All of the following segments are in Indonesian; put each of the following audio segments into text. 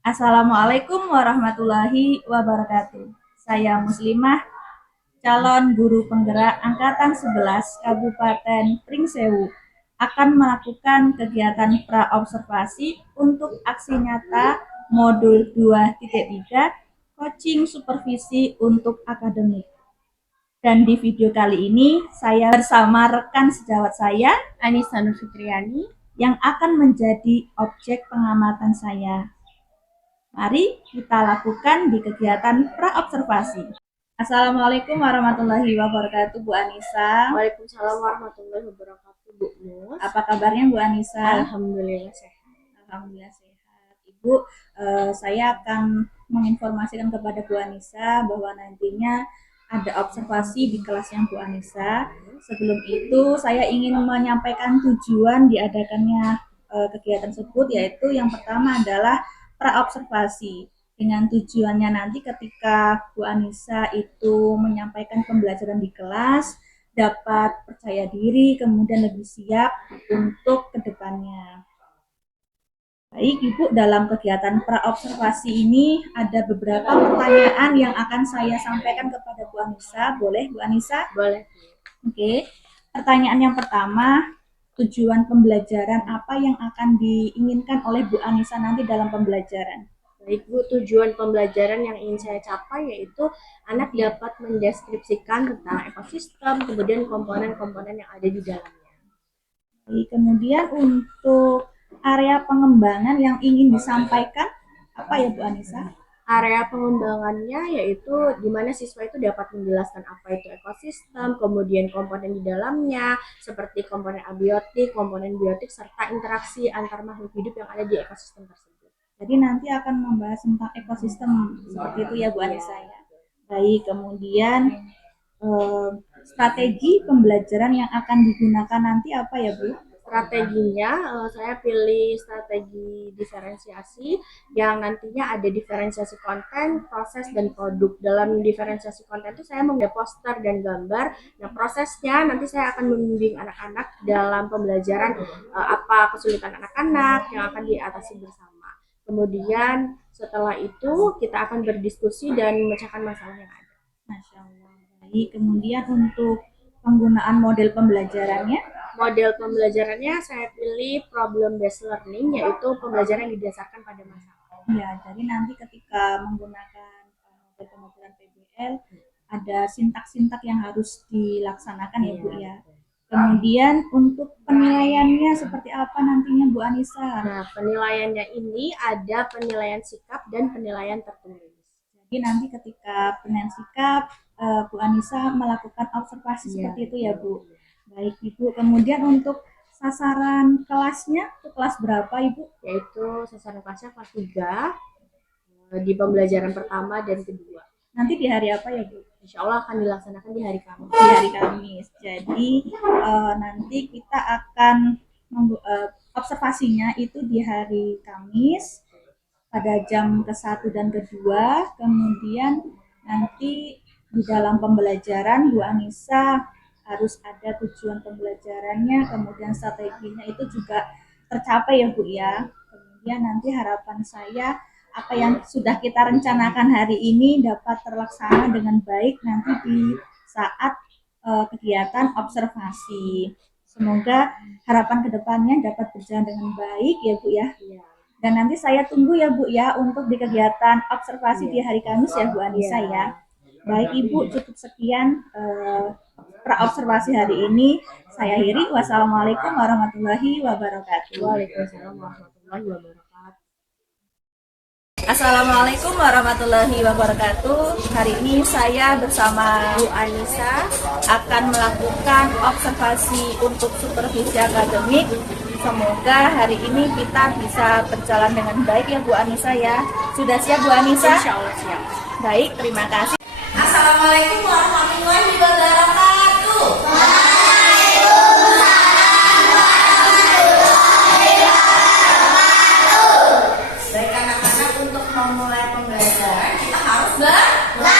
Assalamualaikum warahmatullahi wabarakatuh. Saya Muslimah, calon guru penggerak Angkatan 11 Kabupaten Pringsewu, akan melakukan kegiatan pra-observasi untuk aksi nyata modul 2.3 coaching supervisi untuk akademik. Dan di video kali ini saya bersama rekan sejawat saya, Anissa Nur Fitriani, yang akan menjadi objek pengamatan saya. Mari kita lakukan di kegiatan pra-observasi. Assalamualaikum warahmatullahi wabarakatuh, Bu Anissa. Waalaikumsalam warahmatullahi wabarakatuh, Bu Mus. Apa kabarnya, Bu Anissa? Alhamdulillah sehat. Alhamdulillah sehat. Ibu, saya akan menginformasikan kepada Bu Anissa bahwa nantinya ada observasi di kelasnya Bu Anissa. Sebelum itu, saya ingin menyampaikan tujuan diadakannya kegiatan tersebut, yaitu yang pertama adalah pra-observasi, dengan tujuannya nanti ketika Bu Anissa itu menyampaikan pembelajaran di kelas dapat percaya diri, kemudian lebih siap untuk kedepannya. Baik Ibu, dalam kegiatan pra-observasi ini ada beberapa pertanyaan yang akan saya sampaikan kepada Bu Anissa. Boleh Bu Anissa? Boleh. Oke. Pertanyaan yang pertama, tujuan pembelajaran apa yang akan diinginkan oleh Bu Anissa nanti dalam pembelajaran? Baik Bu, tujuan pembelajaran yang ingin saya capai yaitu anak dapat mendeskripsikan tentang ekosistem, kemudian komponen-komponen yang ada di dalamnya. Baik, kemudian untuk area pengembangan yang ingin disampaikan apa ya Bu Anissa? Area pengembangannya yaitu di mana siswa itu dapat menjelaskan apa itu ekosistem, kemudian komponen di dalamnya, seperti komponen abiotik, komponen biotik, serta interaksi antar makhluk hidup yang ada di ekosistem tersebut. Jadi nanti akan membahas tentang ekosistem seperti itu ya Bu Anissa ya. Baik, kemudian strategi pembelajaran yang akan digunakan nanti apa ya Bu? Strateginya saya pilih strategi diferensiasi yang nantinya ada diferensiasi konten, proses, dan produk. Dalam diferensiasi konten itu saya membuat poster dan gambar. Nah, prosesnya nanti saya akan membimbing anak-anak dalam pembelajaran apa kesulitan anak-anak yang akan diatasi bersama. Kemudian setelah itu kita akan berdiskusi dan memecahkan masalah yang ada. Masya Allah. Baik, kemudian untuk penggunaan model pembelajarannya? Model pembelajarannya saya pilih problem based learning, yaitu pembelajaran yang didasarkan pada masalah. Ya, jadi nanti ketika menggunakan model pembelajaran PBL ada sintak-sintak yang harus dilaksanakan ya Bu ya. Kemudian untuk penilaiannya seperti apa nantinya Bu Anissa? Nah, penilaiannya ini ada penilaian sikap dan penilaian tertulis. Jadi nanti ketika penilaian sikap Bu Anissa melakukan observasi seperti itu ya Bu. Baik Ibu, kemudian untuk sasaran kelasnya, itu kelas berapa Ibu? Yaitu sasaran kelasnya kelas 3 di pembelajaran pertama dan kedua. Nanti di hari apa ya Bu? Insya Allah akan dilaksanakan di hari Kamis. Di hari Kamis. Jadi nanti kita akan observasinya itu di hari Kamis pada jam ke-1 dan ke-2. Kemudian nanti di dalam pembelajaran Bu Anissa harus ada tujuan pembelajarannya, kemudian strateginya itu juga tercapai ya Bu ya. Kemudian nanti harapan saya apa yang sudah kita rencanakan hari ini dapat terlaksana dengan baik nanti di saat kegiatan observasi. Semoga harapan kedepannya dapat berjalan dengan baik ya Bu ya. Dan nanti saya tunggu ya Bu ya untuk di kegiatan observasi di hari Kamis ya Bu Anissa ya. Baik Ibu, cukup sekian pra-observasi hari ini. Saya akhiri. Wassalamualaikum warahmatullahi wabarakatuh. Waalaikumsalam warahmatullahi wabarakatuh. Assalamualaikum warahmatullahi wabarakatuh. Hari ini saya bersama Bu Anissa akan melakukan observasi untuk supervisi akademik. Semoga hari ini kita bisa berjalan dengan baik ya Bu Anissa ya. Sudah siap Bu Anissa? Insya Allah siap. Baik, terima kasih. Assalamualaikum warahmatullahi wabarakatuh. Baik anak-anak, untuk memulai pembelajaran kita harus berdoa.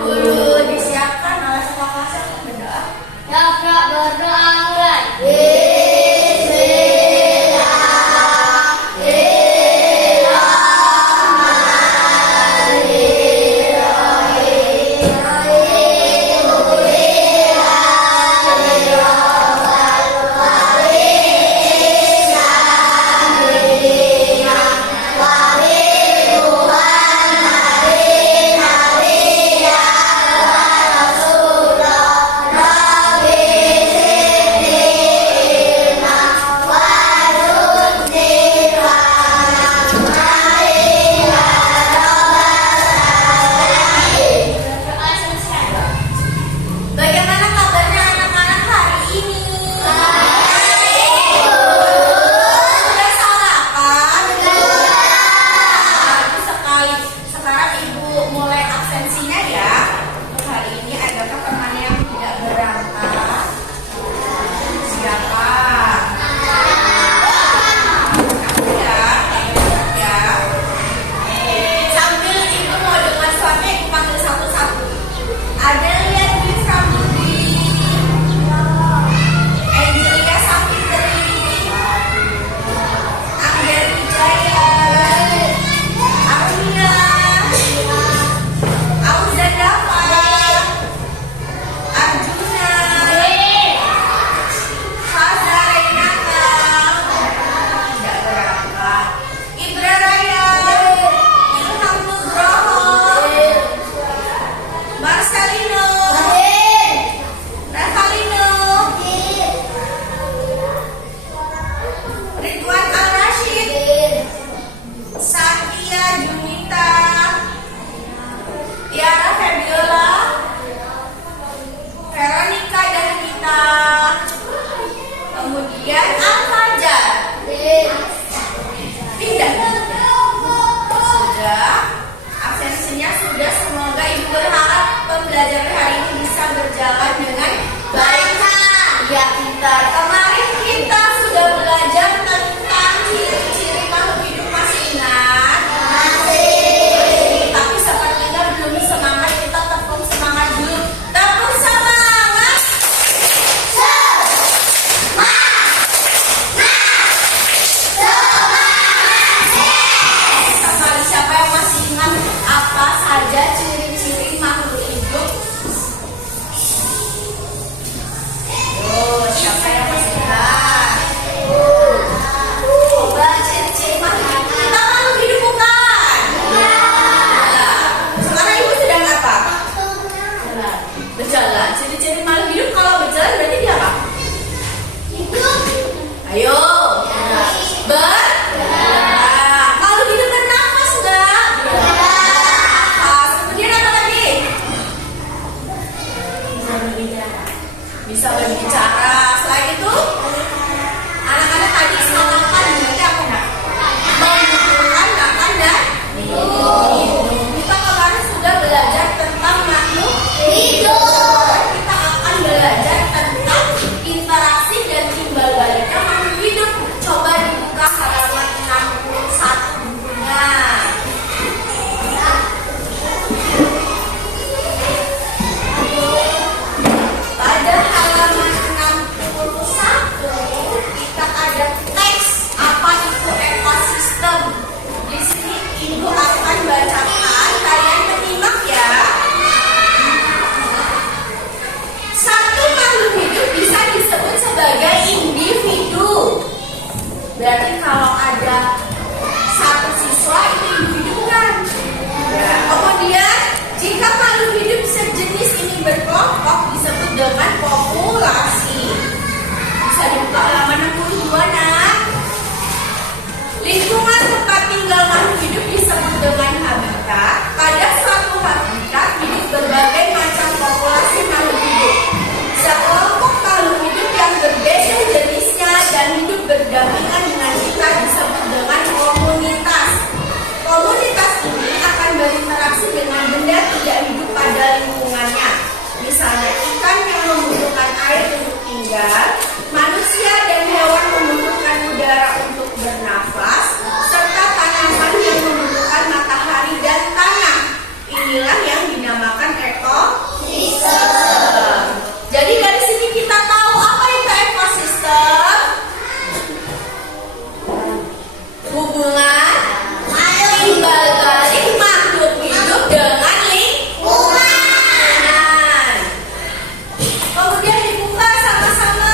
Dulu disiapkan oleh semua kelas untuk berdoa. Berdoa mulai. Bismillah. Ya, pintar. Kemarin kita sudah belajar tentang ciri-ciri makhluk hidup, masih ingat? Masih. Tapi sepertinya belum semangat, kita tepung semangat dulu. Tepung semangat. Sekali, siapa yang masih ingat apa saja ciri-ciri makhluk hidup? Oh, siapa yang masih ingat? Coba ciri-ciri makhluk hidup. Kita makhluk hidup bukan? Iya. Sekarang ibu sedang apa? Berjalan. Ciri-ciri makhluk hidup kalau berjalan berarti dia apa? Ayo. Makhluk hidup bernafas enggak? Bernafas. Kemudian apa lagi? Bisa berbicara. Selain itu, anak-anak tadi sarapan berarti apa enggak? Membutuhkan makan dan minum. Kita kemarin sudah belajar tentang makhluk hidup. Kita akan belajar tentang interaksi dan timbal baliknya makhluk hidup. Coba dibuka halaman 61 bukunya. Pada halaman 61 kita ada teks apa itu ekosistem. Di sini ibu akan bacakan, kalian menyimak ya. Satu makhluk hidup bisa disebut sebagai individu. Berarti kalau ada satu siswa itu individu kan? Ya. Kemudian jika makhluk hidup sejenis ini berkelompok disebut dengan populasi. Bisa dibuka halaman 62 nak. Lingkungan tempat tinggal makhluk hidup disebut dengan habitat. Pada suatu habitat hidup berbagai macam populasi makhluk hidup. Sekelompok makhluk hidup yang berbeda jenisnya dan hidup berdampingan dengan kita disebut dengan komunitas. Komunitas ini akan berinteraksi dengan benda tidak hidup pada lingkungannya. Misalnya ikan yang membutuhkan air untuk tinggal, manusia dan hewan membutuhkan udara untuk bernafas, serta tanaman yang membutuhkan matahari dan tanah. Inilah yang dinamakan ekosistem. Jadi dari sini kita tahu apa itu ekosistem. Hubungan timbal balik makhluk hidup dengan lingkungan. Kemudian dibuka sama-sama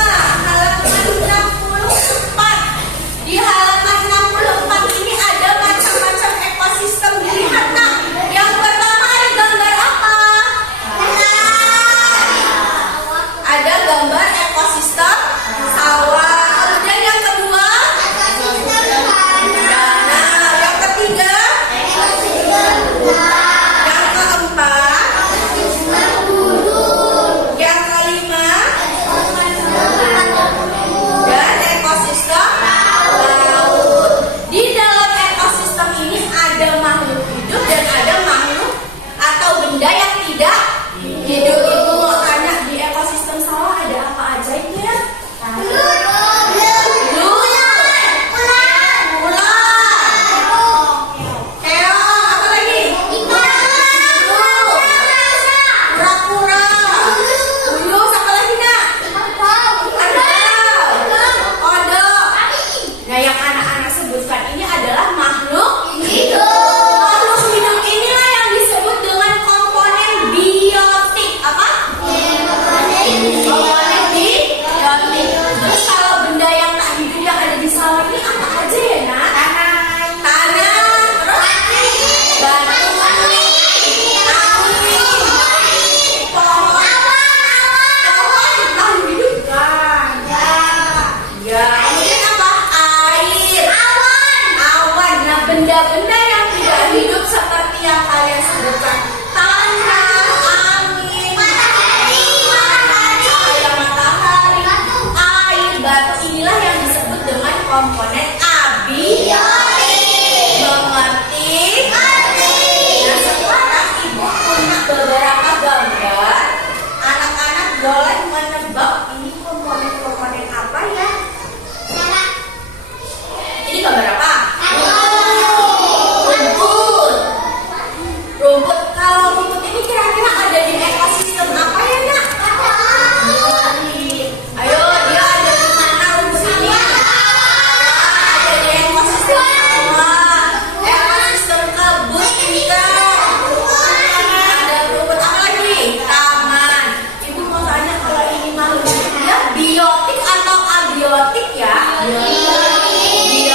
abiotik ya. Biotik.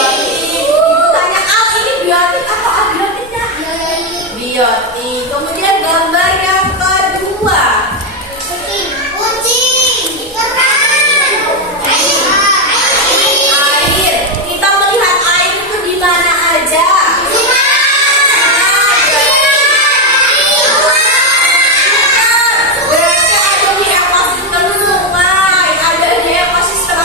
Ibu tanya, ini biotik atau abiotiknya? Biotik. Kemudian gambar yang kedua. Air. Kita melihat air itu di mana aja? Berarti ada di ekosistem sungai, ada di ekosistem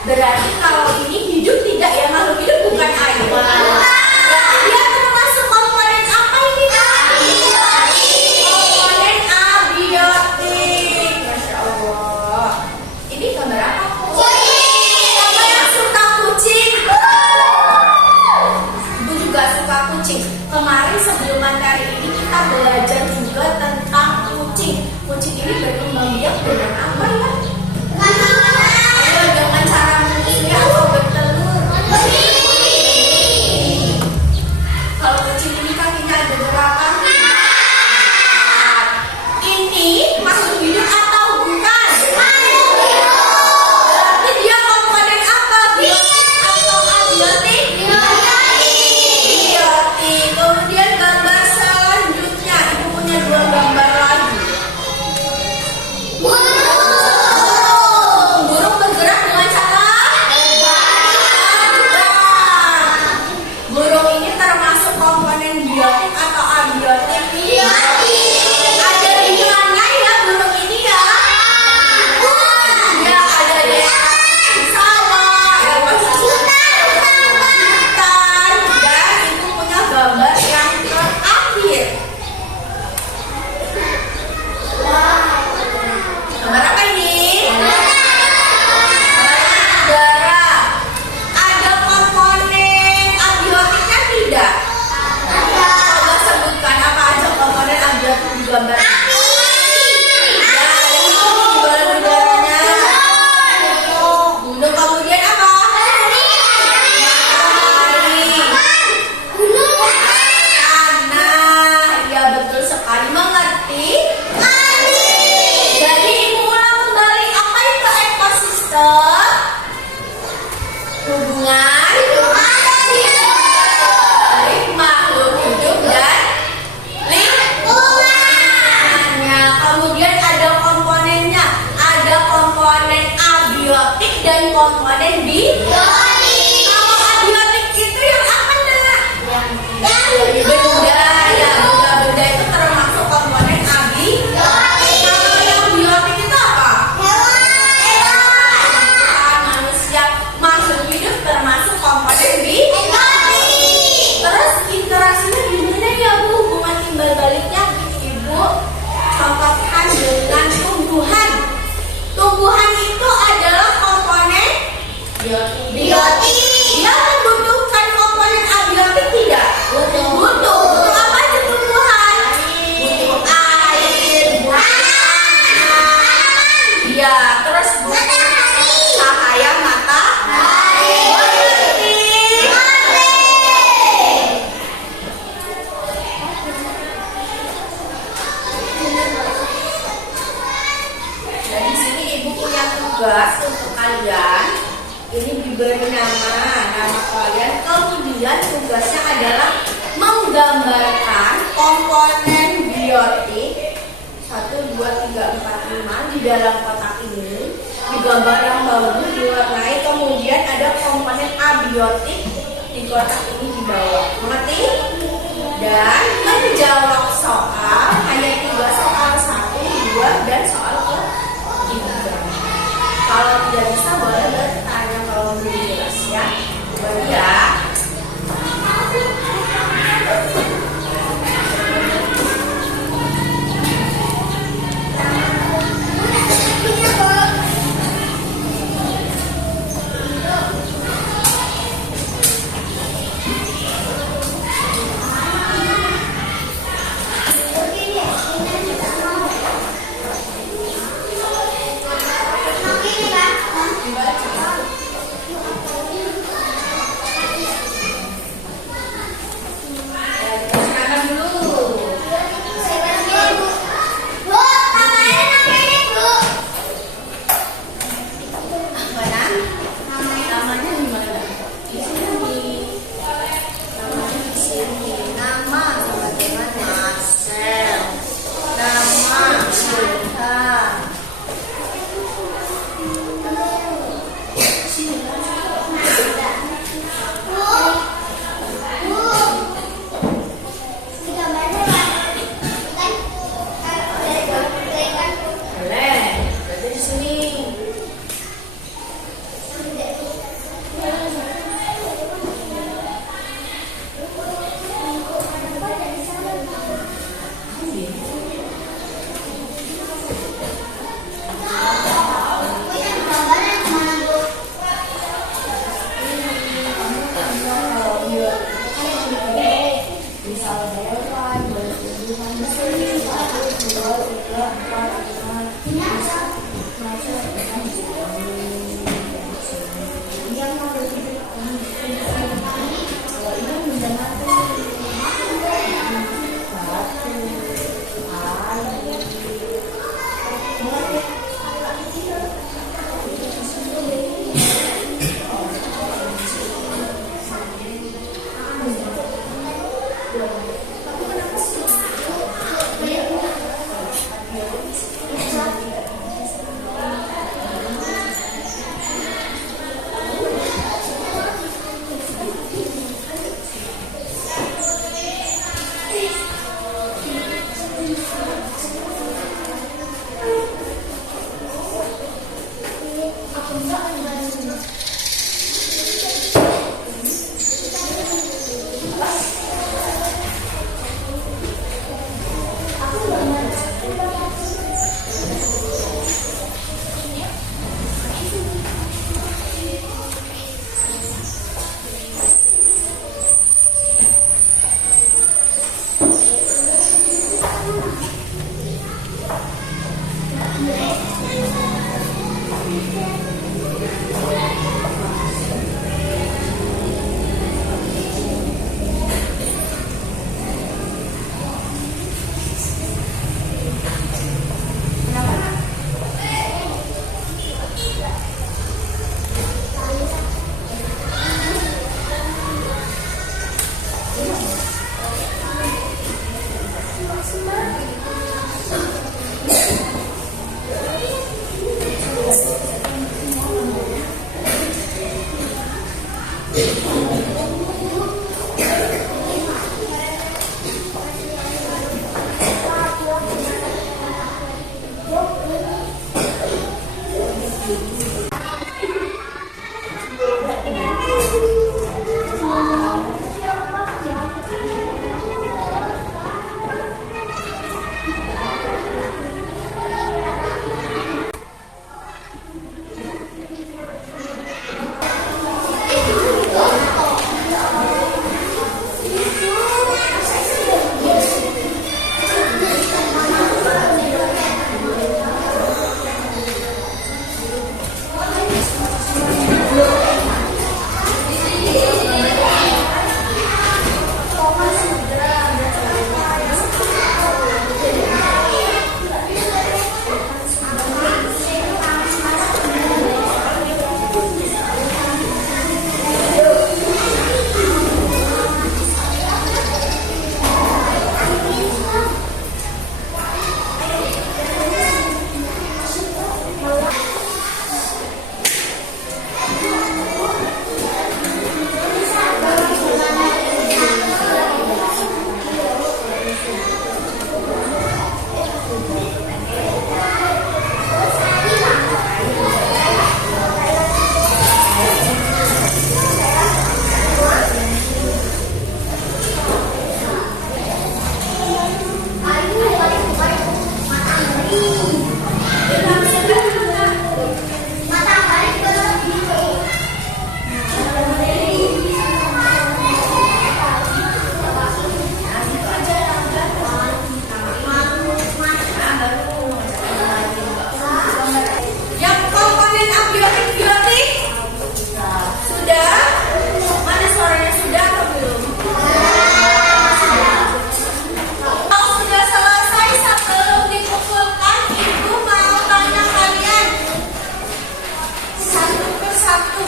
berarti kalau ini hidup tidak ya, makhluk hidup bukan air. Berarti dia termasuk komponen apa ini? Komponen abiotik. Masya Allah. Ini gambar apa? Siapa yang suka kucing? Ibu juga suka kucing. Kemarin sebelum materi ini kita belajar juga tentang kucing. Kucing ini berkembang biak dengan apa ya? Ayo dengan cara menyusui atau bertelur. Kalau kucing ini kakinya ada berapa? Ini makhluk hidup atau bukan? Berarti dia komponen apa? Biotik atau abiotik? Biotik. Kemudian gambar selanjutnya, ibu punya dua gambar lagi. Burung bergerak dengan cara terbang. Burung ini termasuk komponen biotik atau abiotik? Ada di mana ya burung ini ya? Ya ada di sawah, ekosistem hutan, dan ibu punya gambar yang terakhir. Gambar apa ini? Udara. Ada komponen abiotiknya tidak? Coba sebutkan apa aja komponen abiotik di gambar ini. Ya, ada itu di balon udaranya. Gunung, kemudian apa? Matahari. Tanah. Ya betul sekali, mengerti? Jadi ibu ulang kembali, apa itu ekosistem? Hubungan dari makhluk hidup dan lingkungannya. Kemudian ada komponennya, ada komponen abiotik dan komponen biotik. Kalau abiotik itu yang apa nak? Benda, ya benda itu termasuk komponen abiotik. Kalau yang biotik itu apa? Manusia, makhluk hidup termasuk komponen biotik. Terus interaksinya gimana ya Bu? Hubungan timbal baliknya Ibu contohkan dengan tumbuhan. Tumbuhan itu adalah komponen biotik. Dia membutuhkan komponen abiotik tidak? Butuh. Butuh apa itu tumbuhan? Butuh air, butuh tanah. Ya, terus butuh cahaya matahari. Dan di sini ibu punya tugas untuk kalian. Ini diberi nama kalian. Kemudian tugasnya adalah menggambarkan komponen biotik 1, 2, 3, 4, 5 di dalam kotak ini. Di gambar yang bagus diwarnai. Kemudian ada komponen abiotik di kotak ini di bawah. Mengerti? Dan menjawab soal hanya 3 soal, 1, 2, dan soal ke-3. Kalau tidak bisa boleh bertanya kalau belum jelas ya. Coba ya.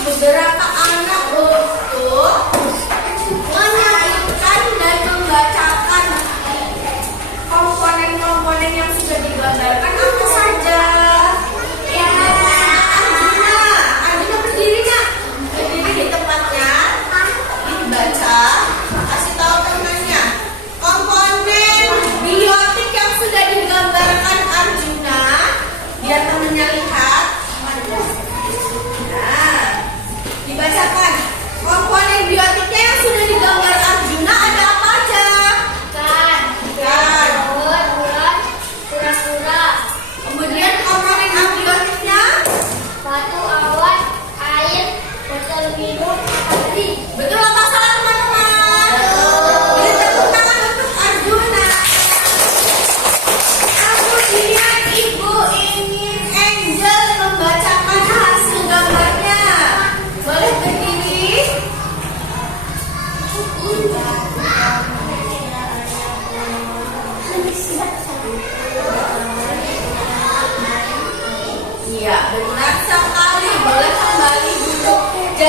beberapa anak untuk menyanyikan dan membacakan komponen-komponen yang sudah digambarkan apa saja. Anjuna berdiri nak, berdiri di tempatnya, dibaca, kasih tahu temannya komponen biotik yang sudah digambarkan Arjuna, biar temannya lihat. Dibacakan komponen biotiknya yang sudah digambar Arjuna ada apa aja? Ikan, telur, ulat, kura-kura,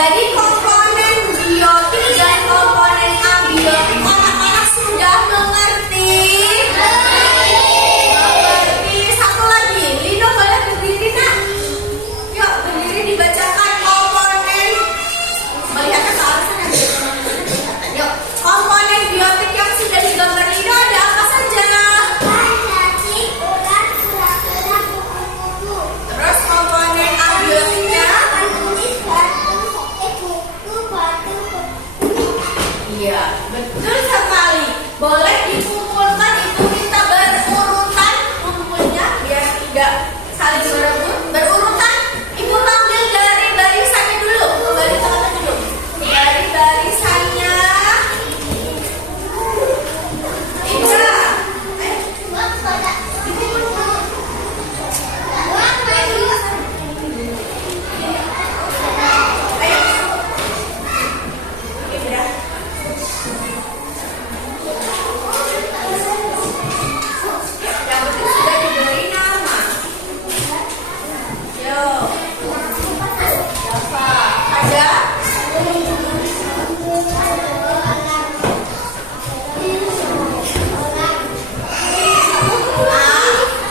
Jadi komponen biotik dan komponen abiotik anak-anak sudah mengerti? Mengerti. Satu lagi, Lino boleh berdiri nak? Yuk berdiri dibacakan komponen. Melihatnya ke arah sana. Yuk, komponen biotik yang sudah digambar Lino ada apa saja? Terus komponen abiotiknya? Iya, betul sekali. Boleh dikumpulkan itu kita berurutan kumpulnya biar tidak saling berebut. Berurutan. Ibu panggil dari barisannya dulu. Kembali tangan dulu. Dari barisannya. Indra. Indra. Yang penting sudah diberi nama. Yuk. Siapa? Ada?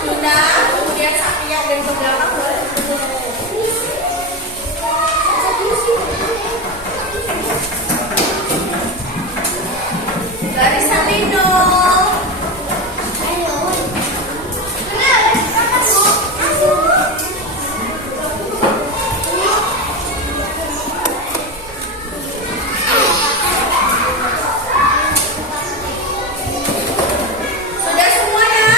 Luna, kemudian Satria dan beberapa boleh. Barisan Lino. Sudah semuanya?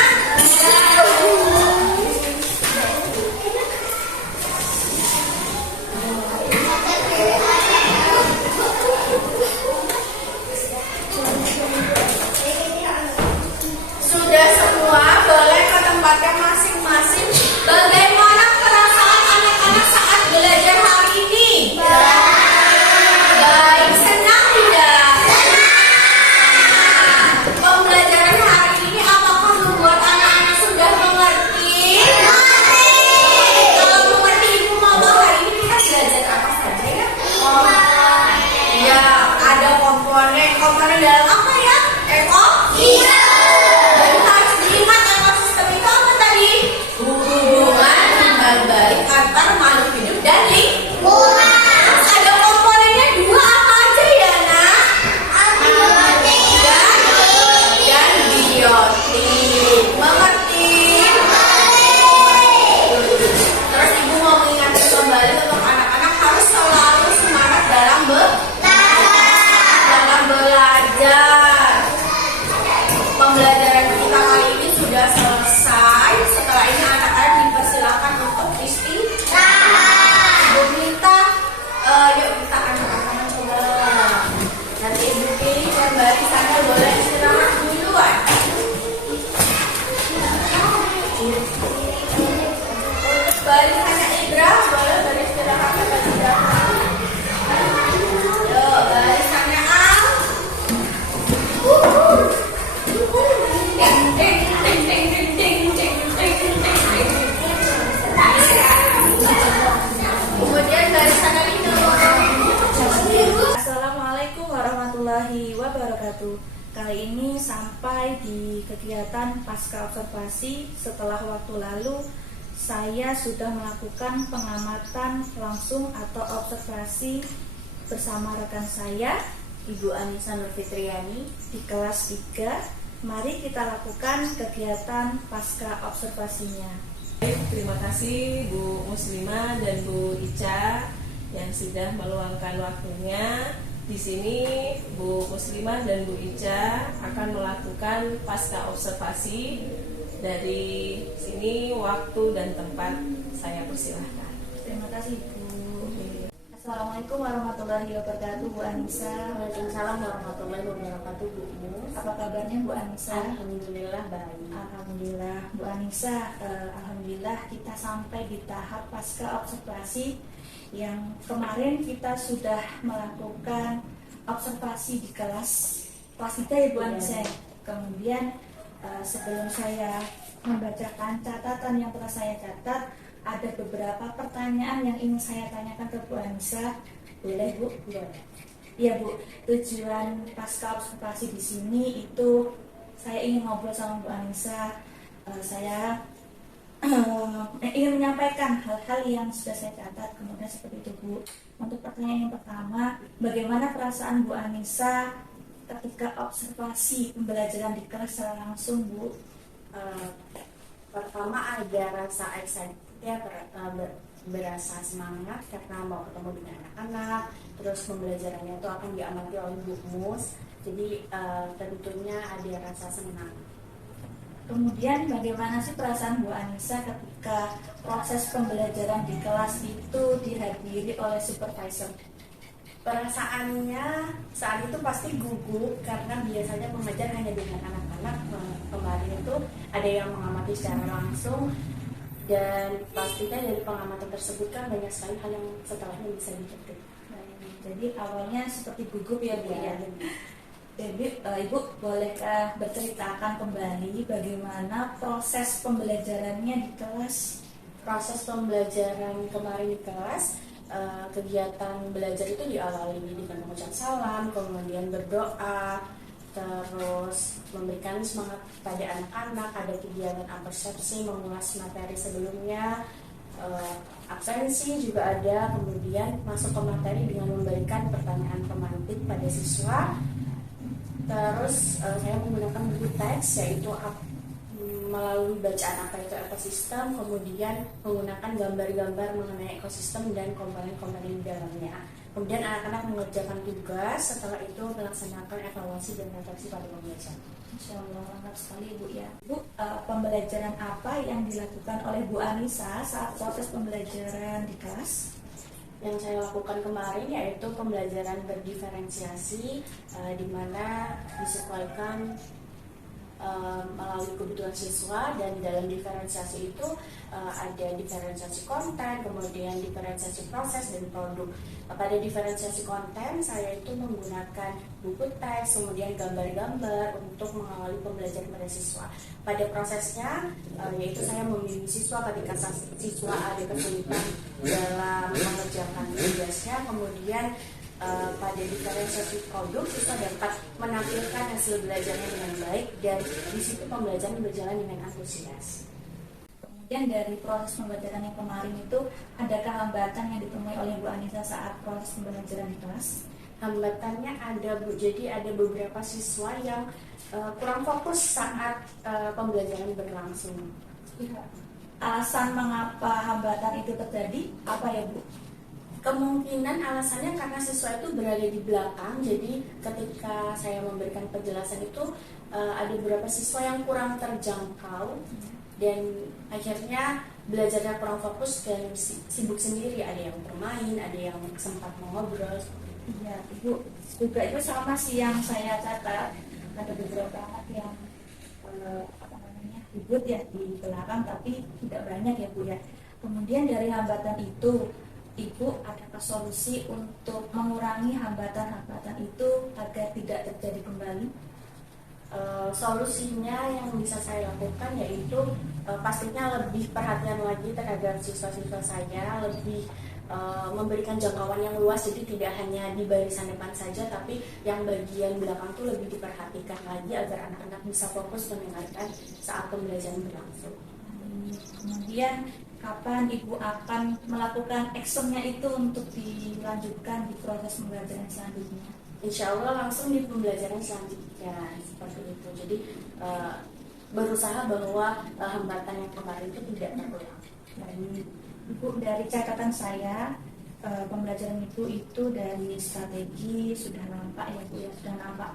Sudah semua, boleh ke tempatnya masing-masing. Bagaimana perasaan anak-anak saat belajar hari ini? Baik, senang tidak? Pembelajaran hari ini apakah membuat anak-anak sudah mengerti? Kalau mengerti, Ibu mau hari ini kita belajar apa saja ya? Ya, ada komponen dalam apa ya? Dan harus diingat ekosistem itu apa tadi? Hubungan timbal balik antar makhluk hidup dan lingkungan. Terus ada komponennya dua apa aja ya nak? Dan biotik. Mengerti? Terus ibu mau mengingatkan kembali untuk anak-anak harus selalu semangat dalam belajar. Pembelajaran kita kali ini sudah selesai. Setelah ini anak-anak dipersilakan untuk istirahat. Ibu minta, yuk kita anak-anak coba. Nanti ibu pilih dan barisannya boleh istirahat duluan. Barisannya Indra boleh beristirahat terlebih dahulu. Yuk barisannya Al. Kemudian barisannya Lino. Assalamualaikum warahmatullahi wabarakatuh. Kali ini sampai di kegiatan pasca observasi. Setelah waktu lalu saya sudah melakukan pengamatan langsung atau observasi bersama rekan saya Ibu Anissa Nurfitriani di kelas 3. Mari kita lakukan kegiatan pasca observasinya. Terima kasih Bu Muslimah dan Bu Ica yang sudah meluangkan waktunya. Di sini Bu Muslimah dan Bu Ica akan melakukan pasca observasi. Dari sini waktu dan tempat saya persilahkan. Terima kasih Bu. Assalamualaikum warahmatullahi wabarakatuh Bu Anissa. Waalaikumsalam warahmatullahi wabarakatuh Bu Mus. Apa kabarnya Bu Anissa? Alhamdulillah baik. Alhamdulillah Bu Anissa, alhamdulillah kita sampai di tahap pasca observasi yang kemarin kita sudah melakukan observasi di kelas 3 ya Bu Anissa. Kemudian sebelum saya membacakan catatan yang telah saya catat, ada beberapa pertanyaan yang ingin saya tanyakan ke Bu Anissa. Boleh Bu? Boleh. Iya Bu, tujuan pasca observasi di sini itu saya ingin ngobrol sama Bu Anissa. Saya ingin menyampaikan hal-hal yang sudah saya catat, kemudian seperti itu Bu. Untuk pertanyaan yang pertama, bagaimana perasaan Bu Anissa ketika observasi pembelajaran di kelas secara langsung Bu? Pertama ada rasa excited ya, berasa semangat karena mau ketemu dengan anak-anak, terus pembelajarannya itu akan diamati oleh Bu Mus, jadi tentunya ada rasa senang. Kemudian bagaimana sih perasaan Bu Anissa ketika proses pembelajaran di kelas itu dihadiri oleh supervisor? Perasaannya saat itu pasti gugup karena biasanya mengajar hanya dengan anak-anak. Kemarin itu ada yang mengamati secara langsung, dan pastinya dari pengamatan tersebut kan banyak sekali hal yang setelahnya bisa dipetik. Jadi awalnya seperti gugup ya Bu ya. Jadi Ibu bolehkah berceritakan kembali bagaimana proses pembelajarannya di kelas? Proses pembelajaran kemarin di kelas, kegiatan belajar itu diawali dengan mengucap salam, kemudian berdoa, terus memberikan semangat pada anak-anak, ada kegiatan persepsi, mengulas materi sebelumnya, absensi juga ada, kemudian masuk ke materi dengan memberikan pertanyaan pemantik pada siswa. Terus saya menggunakan buku teks, yaitu melalui bacaan apa itu ekosistem, kemudian menggunakan gambar-gambar mengenai ekosistem dan komponen-komponen di dalamnya. Kemudian anak-anak mengerjakan tugas, setelah itu melaksanakan evaluasi dan refleksi pada pembelajaran. Insya Allah lengkap sekali Bu ya. Bu, pembelajaran apa yang dilakukan oleh Bu Anissa saat proses pembelajaran di kelas? Yang saya lakukan kemarin yaitu pembelajaran berdiferensiasi, di mana disesuaikan melalui kebutuhan siswa, dan dalam diferensiasi itu ada diferensiasi konten, kemudian diferensiasi proses dan produk. Pada diferensiasi konten saya itu menggunakan buku teks, kemudian gambar-gambar untuk mengawali pembelajaran pada siswa. Pada prosesnya yaitu saya membimbing siswa ketika siswa ada kesulitan dalam mengerjakan tugasnya, kemudian pada diferensiasi produk siswa dapat menampilkan hasil belajarnya dengan baik, dan di situ pembelajaran berjalan dengan antusias. Kemudian dari proses pembelajaran yang kemarin itu, adakah hambatan yang ditemui oleh Bu Anissa saat proses pembelajaran di kelas? Hambatannya ada Bu, jadi ada beberapa siswa yang kurang fokus saat pembelajaran berlangsung. Alasan mengapa hambatan itu terjadi apa ya Bu? Kemungkinan alasannya karena siswa itu berada di belakang, jadi ketika saya memberikan penjelasan itu ada beberapa siswa yang kurang terjangkau, dan akhirnya belajarnya kurang fokus dan sibuk sendiri, ada yang bermain, ada yang sempat mengobrol. Iya Ibu, juga itu sama sih yang saya catat, ada beberapa anak yang ribut ya di belakang, tapi tidak banyak ya Bu ya. Kemudian dari hambatan itu, Ibu adakah solusi untuk mengurangi hambatan-hambatan itu agar tidak terjadi kembali? Solusinya yang bisa saya lakukan yaitu pastinya lebih perhatian lagi terhadap siswa-siswa saya, lebih memberikan jangkauan yang luas, jadi tidak hanya di barisan depan saja, tapi yang bagian belakang itu lebih diperhatikan lagi agar anak-anak bisa fokus mendengarkan saat pembelajaran berlangsung. Kemudian kapan Ibu akan melakukan actionnya itu untuk dilanjutkan di proses pembelajaran selanjutnya? Insya Allah langsung di pembelajaran selanjutnya seperti itu. Jadi berusaha bahwa hambatan yang kemarin itu tidak terulang. Ibu, dari catatan saya pembelajaran itu dari strategi sudah nampak ya Bu ya, sudah nampak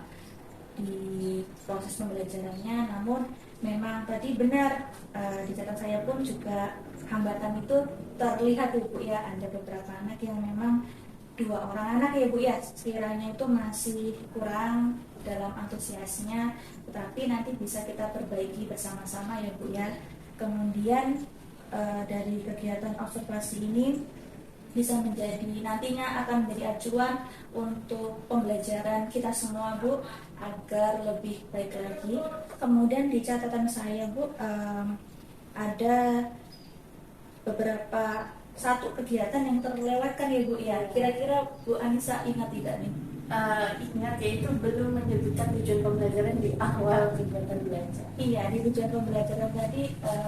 di proses pembelajarannya. Namun memang tadi benar di catatan saya pun juga hambatan itu terlihat Bu ya, ada beberapa anak yang memang 2 orang anak ya Bu ya, sekiranya itu masih kurang dalam antusiasnya, tetapi nanti bisa kita perbaiki bersama-sama ya Bu ya. Kemudian dari kegiatan observasi ini bisa menjadi, nantinya akan menjadi acuan untuk pembelajaran kita semua Bu, agar lebih baik lagi. Kemudian di catatan saya Bu, ada beberapa satu kegiatan yang terlewatkan ya Bu ya. Kira-kira Bu Anissa ingat tidak nih? Ingat, yaitu belum menyebutkan tujuan pembelajaran di awal kegiatan belajar. Iya, di tujuan pembelajaran tadi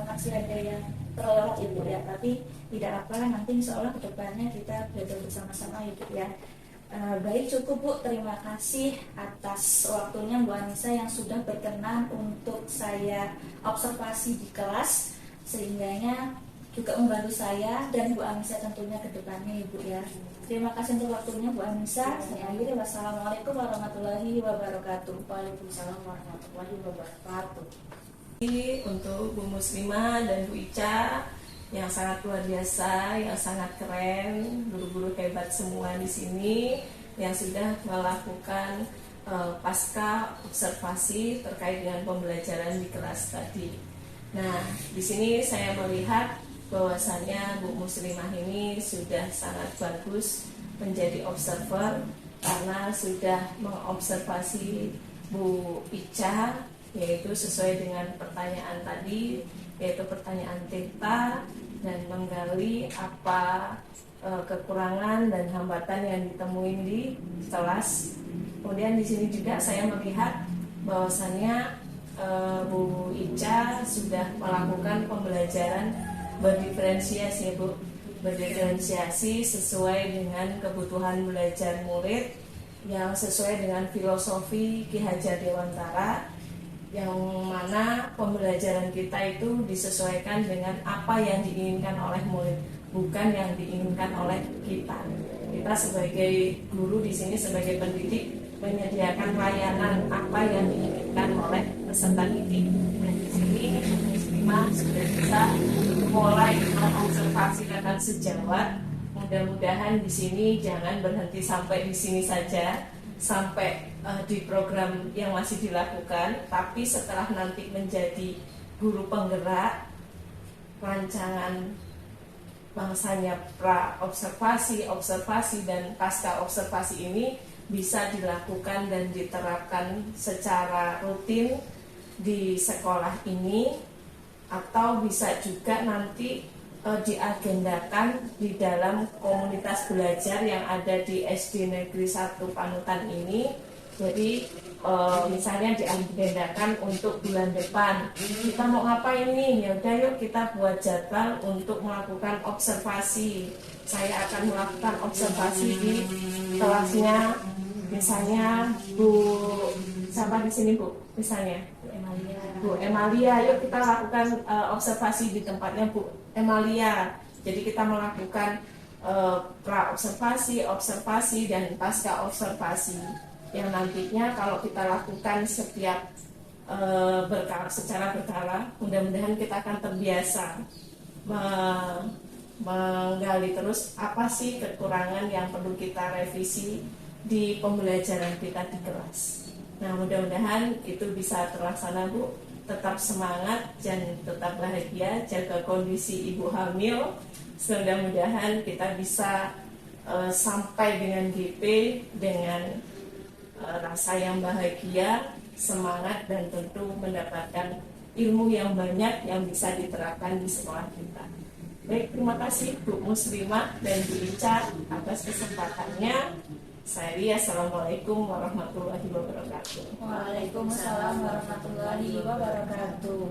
masih ada yang terlewat ya Bu ya. Tapi tidak apa, nanti insya Allah kedepannya kita belajar bersama-sama ya Bu ya. Baik, cukup Bu, terima kasih atas waktunya Bu Anissa yang sudah berkenan untuk saya observasi di kelas, sehingganya juga membantu saya dan Bu Anissa tentunya ke depannya Ibu ya. Terima kasih untuk waktunya Bu Anissa. Saya akhiri, wassalamualaikum warahmatullahi wabarakatuh. Waalaikumsalam warahmatullahi wabarakatuh. Untuk Bu Muslimah dan Bu Ica yang sangat luar biasa, yang sangat keren, guru-guru hebat semua di sini yang sudah melakukan pasca observasi terkait dengan pembelajaran di kelas tadi. Nah, di sini saya melihat bahwasannya Bu Muslimah ini sudah sangat bagus menjadi observer karena sudah mengobservasi Bu Ica, yaitu sesuai dengan pertanyaan tadi, yaitu pertanyaan Teta, dan menggali apa kekurangan dan hambatan yang ditemui di kelas. Kemudian di sini juga saya melihat bahwasannya Bu Ica sudah melakukan pembelajaran berdiferensiasi, Bu, berdiferensiasi sesuai dengan kebutuhan belajar murid yang sesuai dengan filosofi Ki Hajar Dewantara, yang mana pembelajaran kita itu disesuaikan dengan apa yang diinginkan oleh murid, bukan yang diinginkan oleh kita. Kita sebagai guru di sini, sebagai pendidik, menyediakan layanan apa yang diinginkan oleh peserta didik. Dan di sini Muslimah sudah bisa mulai mengobservasi dengan sejawat. Mudah-mudahan di sini jangan berhenti sampai di sini saja, sampai di program yang masih dilakukan, tapi setelah nanti menjadi guru penggerak rancangan bangsanya pra observasi, observasi dan pasca observasi ini bisa dilakukan dan diterapkan secara rutin di sekolah ini, atau bisa juga nanti diagendakan di dalam komunitas belajar yang ada di SD Negeri 1 Panutan ini. Jadi misalnya diagendakan untuk bulan depan kita mau ngapain nih, ya udah yuk kita buat jadwal untuk melakukan observasi. Saya akan melakukan observasi di kelasnya, misalnya Bu siapa di sini Bu, misalnya Bu Emalia, yuk kita lakukan observasi di tempatnya Bu Emalia. Jadi kita melakukan pra observasi, observasi dan pasca observasi yang nantinya kalau kita lakukan setiap secara berkala, mudah-mudahan kita akan terbiasa menggali terus apa sih kekurangan yang perlu kita revisi di pembelajaran kita di kelas. Nah, mudah-mudahan itu bisa terlaksana Bu. Tetap semangat dan tetap bahagia, jaga kondisi ibu hamil. Mudah-mudahan kita bisa sampai dengan GP dengan rasa yang bahagia, semangat, dan tentu mendapatkan ilmu yang banyak yang bisa diterapkan di sekolah kita. Baik, terima kasih Bu Muslimah dan Bu Ica atas kesempatannya. Saya assalamualaikum warahmatullahi wabarakatuh. Waalaikumsalam warahmatullahi wabarakatuh.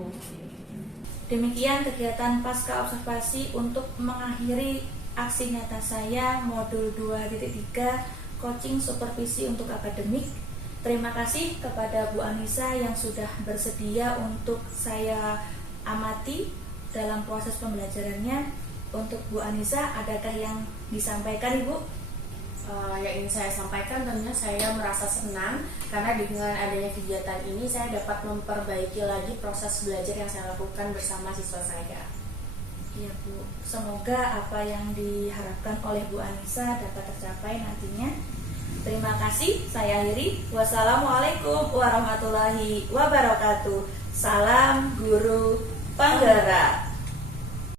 Demikian kegiatan pasca observasi untuk mengakhiri aksi nyata saya modul 2.3 coaching supervisi untuk akademik. Terima kasih kepada Bu Anissa yang sudah bersedia untuk saya amati dalam proses pembelajarannya. Untuk Bu Anissa, adakah yang disampaikan Ibu? Yang ingin saya sampaikan, tentunya saya merasa senang karena dengan adanya kegiatan ini saya dapat memperbaiki lagi proses belajar yang saya lakukan bersama siswa saya. Ya Bu, semoga apa yang diharapkan oleh Bu Anissa dapat tercapai nantinya. Terima kasih, saya akhiri. Wassalamualaikum warahmatullahi wabarakatuh. Salam guru penggerak.